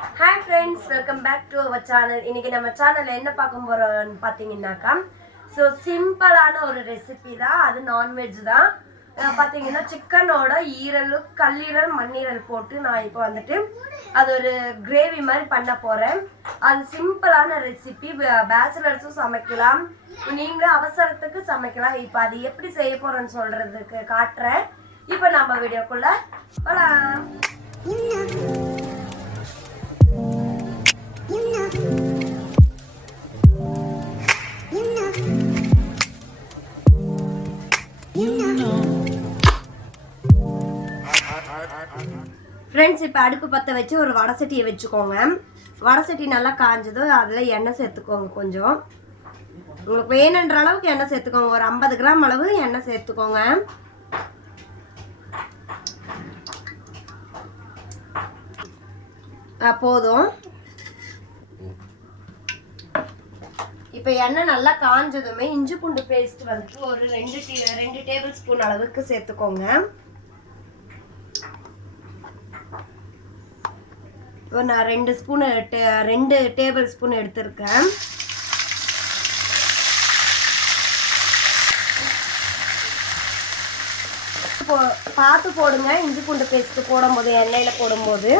Hi friends, welcome back to our channel. இன்னைக்கு நம்ம சேனல்ல என்ன பார்க்க போறோம்னு பாத்தீங்கன்னாக்கா சிம்பிளான ஒரு ரெசிபி தான். அது நான்வெஜ் தான். பாத்தீங்கன்னா சிக்கனோட ஈரல், கல்லீரல், மண்ணீரல் போட்டு நான் இப்போ வந்துட்டு அது ஒரு கிரேவி மாதிரி பண்ண போறேன். அது சிம்பிளான ரெசிபி, பேச்சுலர்ஸும் சமைக்கலாம், நீங்களும் அவசரத்துக்கு சமைக்கலாம். இப்போ அது எப்படி செய்ய போறேன்னு சொல்றதுக்கு காட்டுறேன். இப்போ நம்ம வீடியோக்குள்ள போலாம். ஃப்ரெண்ட்ஸ், இப்போ அடுப்பு பற்ற வச்சு ஒரு வடை சட்டியை வச்சுக்கோங்க. வடை சட்டி நல்லா காஞ்சதும் அதில் எண்ணெய் சேர்த்துக்கோங்க. கொஞ்சம் உங்களுக்கு வேணுன்ற அளவுக்கு எண்ணெய் சேர்த்துக்கோங்க. ஒரு 50 கிராம் அளவு எண்ணெய் சேர்த்துக்கோங்க. போதும். இப்போ எண்ணெய் நல்லா காஞ்சதுமே இஞ்சி பூண்டு பேஸ்ட் வந்துட்டு ஒரு 2 டேபிள் ஸ்பூன் அளவுக்கு சேர்த்துக்கோங்க. இப்போ நான் 2 டேபிள் ஸ்பூன் எடுத்திருக்கேன். பார்த்து போடுங்க. இஞ்சி பூண்டு பேஸ்ட் போடும்போது, எண்ணெயில் போடும்போது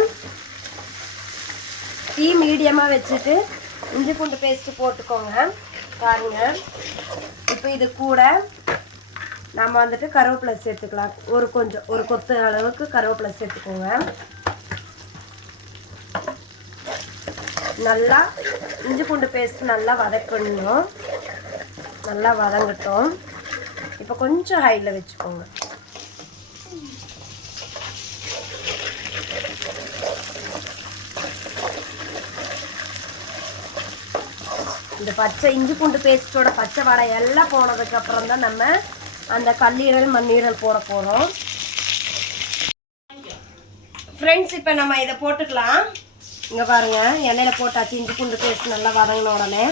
டீ மீடியமாக வச்சுட்டு இஞ்சி பூண்டு பேஸ்ட்டு போட்டுக்கோங்க. பாருங்க, இப்போ இது கூட நம்ம வந்துட்டு கருவேப்பிலை சேர்த்துக்கலாம். ஒரு கொத்து அளவுக்கு கருவேப்பிலை சேர்த்துக்கோங்க. நல்லா இஞ்சி பூண்டு பேஸ்ட் நல்லா வதக்கணும். நல்லா வதங்கட்டும். இப்போ கொஞ்சம் ஹையில் வச்சுக்கோங்க. இந்த இஞ்சி பூண்டு பேஸ்ட்டோட பச்சை வாடை எல்லாம் போனதுக்கப்புறம் தான் நம்ம அந்த கல்லீரல், மண்ணீரல் போட போகிறோம். ஃப்ரெண்ட்ஸ், இப்போ நம்ம இதை போட்டுக்கலாம். இங்கே பாருங்கள், எண்ணெயில் போட்டாச்சு. இஞ்சி பூண்டு பேஸ்ட் நல்லா வதங்கின உடனே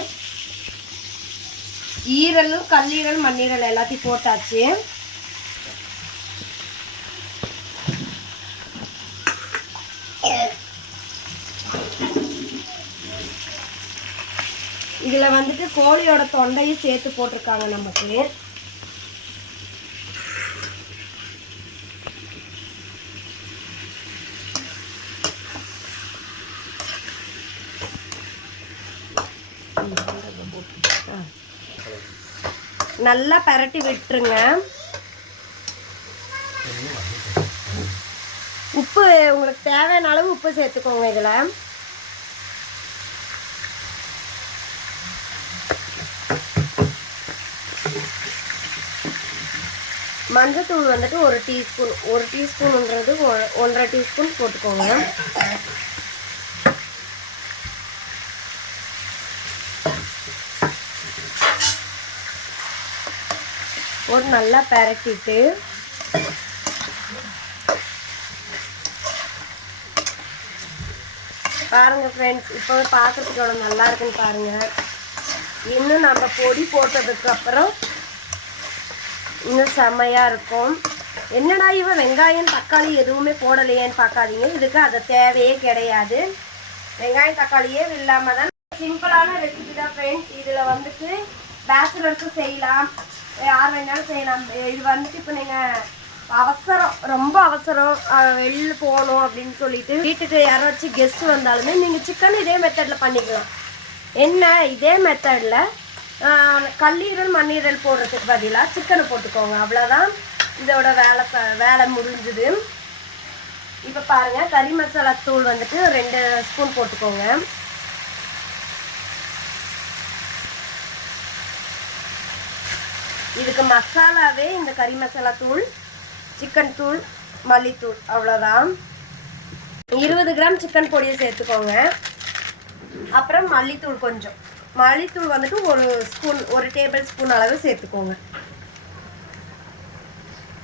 ஈரலும், கல்லீரல், மண்ணீரல் எல்லாத்தையும் போட்டாச்சு. இதில் வந்துட்டு கோழியோட தொண்டையும் சேர்த்து போட்டிருக்காங்க நமக்கு. நல்லா பரட்டி விட்டுருங்க. உப்பு உங்களுக்கு தேவையான அளவு உப்பு சேர்த்துக்கோங்க. இதில் மஞ்சத்தூள் வந்துட்டு 1 டீஸ்பூன், 1 டீஸ்பூன்ன்றது 1.5 டீஸ்பூன் போட்டுக்கோங்க. ஒரு நல்லா பரட்டிட்டு பாருங்க ஃப்ரெண்ட்ஸ், இப்போ பார்க்குறதுக்கு எவ்வளோ நல்லா இருக்குன்னு பாருங்க. இன்னும் நம்ம பொடி போட்டதுக்கப்புறம் இன்னும் செம்மையாக இருக்கும். என்னடா இவன் வெங்காயம், தக்காளி எதுவுமே போடலையேன்னு பார்க்காதீங்க. இதுக்கு அது தேவையே கிடையாது. வெங்காயம் தக்காளியே இல்லாமல் தான் சிம்பிளான ரெசிபி தான் ஃப்ரெண்ட்ஸ். இதில் வந்துட்டு பேச்சுலர்ஸும் செய்யலாம், யார் வேணாலும் செய்யலாம். இது வந்துட்டு இப்போ நீங்கள் ரொம்ப அவசரம், வெளில போகணும் அப்படின்னு சொல்லிட்டு வீட்டுக்கு யாராச்சும் கெஸ்ட் வந்தாலுமே நீங்கள் சிக்கன் இதே மெத்தடில் பண்ணிக்கலாம். என்ன, இதே மெத்தடில் கல்லீரல், மண்ணீரல் போடுறதுக்கு பதிலாக சிக்கனை போட்டுக்கோங்க. அவ்வளோதான், இதோட வேலை முடிஞ்சுது. இப்போ பாருங்கள், கறி மசாலா தூள் வந்துட்டு 2 ஸ்பூன் போட்டுக்கோங்க. இதுக்கு மசாலாவே இந்த கறி மசாலா தூள், சிக்கன் தூள், மல்லித்தூள், அவ்வளோதான். 20 கிராம் சிக்கன் பொடியை சேர்த்துக்கோங்க. அப்புறம் மல்லித்தூள் கொஞ்சம், மல்லித்தூள் வந்துட்டு 1 டேபிள் ஸ்பூன் அளவு சேர்த்துக்கோங்க.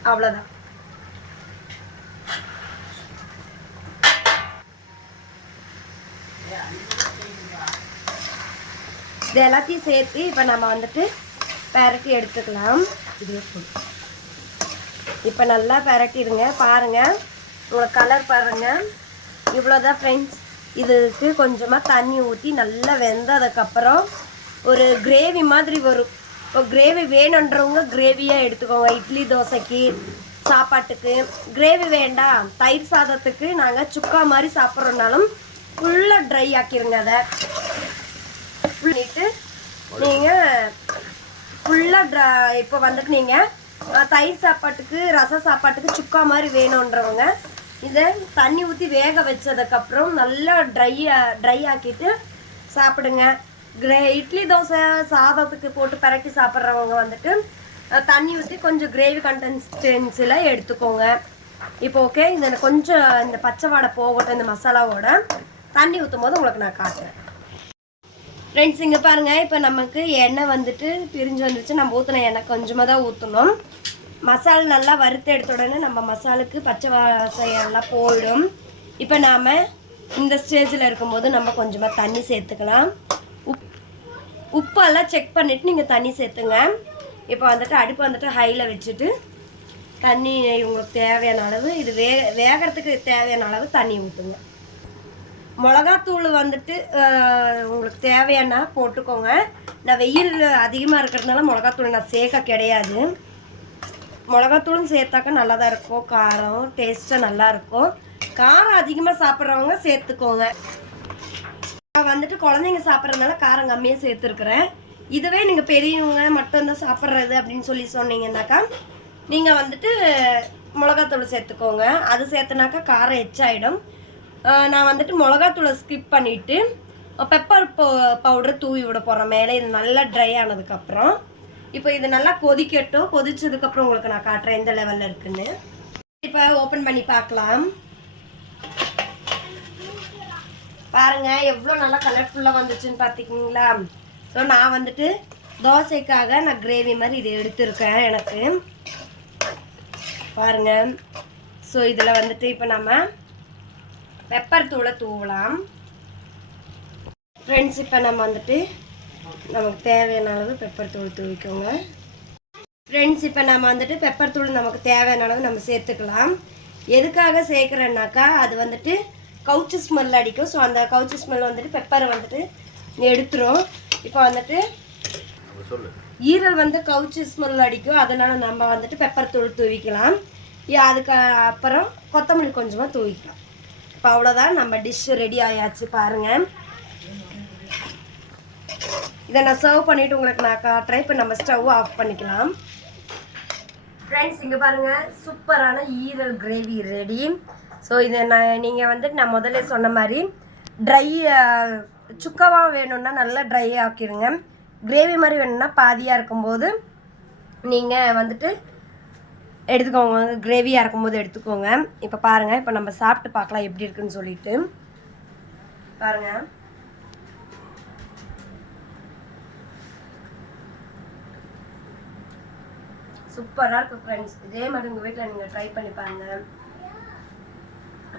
அவ்வளோதான். இது எல்லாத்தையும் சேர்த்து இப்போ நம்ம வந்துட்டு பரட்டி எடுத்துக்கலாம். இப்போ நல்லா பரட்டிடுங்க. பாருங்கள், உங்களுக்கு கலர் பாருங்கள். இவ்வளோதான் ஃப்ரெண்ட்ஸ். இதுக்கு கொஞ்சமாக தண்ணி ஊற்றி நல்லா வெந்ததுக்கப்புறம் ஒரு கிரேவி மாதிரி வரும். இப்போ கிரேவி வேணுன்றவங்க கிரேவியாக எடுத்துக்கோங்க. இட்லி தோசைக்கு சாப்பாட்டுக்கு கிரேவி வேண்டாம், தயிர் சாதத்துக்கு நாங்கள் சுக்கா மாதிரி சாப்பிட்றோன்னாலும் ஃபுல்லாக ட்ரை ஆக்கிடுங்க. அதை பண்ணிட்டு நீங்கள் ஃபுல்லாக இப்போ வந்துட்டு நீங்கள் தயிர் சாப்பாட்டுக்கு ரசம் சாப்பாட்டுக்கு சுக்கா மாதிரி வேணுன்றவங்க இதை தண்ணி ஊற்றி வேக வச்சதுக்கப்புறம் நல்லா ட்ரை ஆக்கிட்டு சாப்பிடுங்க. இட்லி தோசை சாதத்துக்கு போட்டு பரட்டி சாப்பிட்றவங்க வந்துட்டு தண்ணி ஊற்றி கொஞ்சம் கிரேவி கன்சிஸ்டன்சியில் எடுத்துக்கோங்க. இப்போ ஓகே, இந்த கொஞ்சம் இந்த பச்சை வாடை போகட்டும். இந்த மசாலாவோட தண்ணி ஊற்றும் போது உங்களுக்கு நான் காட்டுறேன். ஃப்ரெண்ட்ஸ் இங்கே பாருங்கள், இப்போ நமக்கு எண்ணெய் வந்துட்டு பிரிஞ்சு வந்துருச்சு. நம்ம ஊற்றின எண்ணெய் கொஞ்சமாக தான் ஊற்றணும். மசாலா நல்லா வறுத்து எடுத்த உடனே நம்ம மசாலுக்கு பச்சை வாசையெல்லாம் போயிடும். இப்போ நாம் இந்த ஸ்டேஜில் இருக்கும்போது நம்ம கொஞ்சமாக தண்ணி சேர்த்துக்கலாம். உப்பெல்லாம் செக் பண்ணிவிட்டு நீங்கள் தண்ணி சேர்த்துங்க. இப்போ வந்துட்டு அடுப்பு வந்துட்டு ஹையில் வச்சுட்டு தண்ணி உங்களுக்கு தேவையான அளவு இது வேகிறதுக்கு தேவையான அளவு தண்ணி ஊற்றுங்க. மிளகாத்தூள் வந்துட்டு உங்களுக்கு தேவையான போட்டுக்கோங்க. நான் வெயில் அதிகமாக இருக்கிறதுனால மிளகாத்தூள் நான் சேர்க்க கிடையாது. மிளகாத்தூளும் சேர்த்தாக்கா நல்லா தான் இருக்கும், காரம் டேஸ்ட்டாக நல்லாயிருக்கும். காரம் அதிகமாக சாப்பிட்றவங்க சேர்த்துக்கோங்க. நான் வந்துட்டு குழந்தைங்க சாப்பிட்றதுனால காரம் கம்மியாக சேர்த்துருக்குறேன். இதுவே நீங்கள் பெரியவங்க மட்டும்தான் சாப்பிட்றது அப்படின்னு சொல்லி சொன்னீங்கன்னாக்கா நீங்கள் வந்துட்டு மிளகாத்தூள் சேர்த்துக்கோங்க. அது சேர்த்துனாக்கா காரம் எச்சாயிடும். நான் வந்துட்டு மிளகாத்தூளை ஸ்கிப் பண்ணிவிட்டு பெப்பர் பவுடர் தூவி விட போகிறேன் மேலே. இது நல்லா ட்ரை ஆனதுக்கப்புறம் இப்போ இது நல்லா கொதிக்கட்டும். கொதிச்சதுக்கப்புறம் உங்களுக்கு நான் காட்டுறேன் எந்த லெவலில் இருக்குன்னு. இப்போ ஓப்பன் பண்ணி பார்க்கலாம். பாருங்கள் எவ்வளோ நல்லா கலர்ஃபுல்லாக வந்துச்சுன்னு பார்த்திங்களா. ஸோ நான் வந்துட்டு தோசைக்காக நான் கிரேவி மாதிரி இது எடுத்துருக்கேன் எனக்கு. பாருங்கள், ஸோ இதில் வந்துட்டு இப்போ நம்ம பெப்பர் தூளை தூவலாம். ஃப்ரெண்ட்ஸ் இப்போ நம்ம வந்துட்டு நமக்கு தேவையான அளவு பெப்பர் தூள் தூவிக்கோங்க. ஃப்ரெண்ட்ஸ் இப்போ நம்ம வந்துட்டு பெப்பர் தூள் நமக்கு தேவையான அளவு நம்ம சேர்த்துக்கலாம். எதுக்காக சேர்க்குறேன்னாக்கா அது வந்துட்டு கவுச்சி ஸ்மெல் அடிக்கும். ஸோ அந்த கவுச்சி ஸ்மெல் வந்துட்டு பெப்பரை வந்துட்டு எடுத்துரும். இப்போ வந்துட்டு ஈரல் வந்து கவுச்சி ஸ்மெல் அடிக்கும், அதனால் நம்ம வந்துட்டு பெப்பர் தூள் தூவிக்கலாம். அதுக்கு அப்புறம் கொத்தமல்லி கொஞ்சமாக தூவிக்கலாம். இப்போ அவ்வளோதான், நம்ம டிஷ்ஷு ரெடி ஆயாச்சு. பாருங்கள், இதை நான் சர்வ் பண்ணிவிட்டு உங்களுக்கு நான் காட்டுறேன். இப்போ நம்ம ஸ்டவ் ஆஃப் பண்ணிக்கலாம். ஃப்ரெண்ட்ஸ் இங்கே பாருங்கள், சூப்பரான ஈரல் கிரேவி ரெடி. ஸோ இதை நீங்கள் வந்துட்டு நான் முதல்ல சொன்ன மாதிரி ட்ரை சுக்காவாக வேணும்னா நல்லா ட்ரை ஆக்கிடுங்க. கிரேவி மாதிரி வேணும்னா பாதியாக இருக்கும்போது நீங்கள் வந்துட்டு எடுத்துக்கோங்க, கிரேவியாக இருக்கும்போது எடுத்துக்கோங்க. இப்போ பாருங்கள், இப்போ நம்ம சாப்பிட்டு பார்க்கலாம் எப்படி இருக்குன்னு சொல்லிட்டு. பாருங்கள், சூப்பராக இருக்கும் ஃப்ரெண்ட்ஸ். இதே மாதிரி உங்கள் வீட்டில் நீங்கள் ட்ரை பண்ணி பாருங்கள்.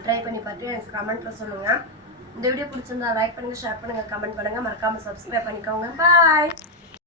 ட்ரை பண்ணி பார்த்து எனக்கு கமெண்ட்டில் சொல்லுங்கள். இந்த வீடியோ பிடிச்சிருந்தா லைக் பண்ணுங்கள், ஷேர் பண்ணுங்கள், கமெண்ட் பண்ணுங்கள். மறக்காமல் சப்ஸ்கிரைப் பண்ணிக்கோங்க. பாய்.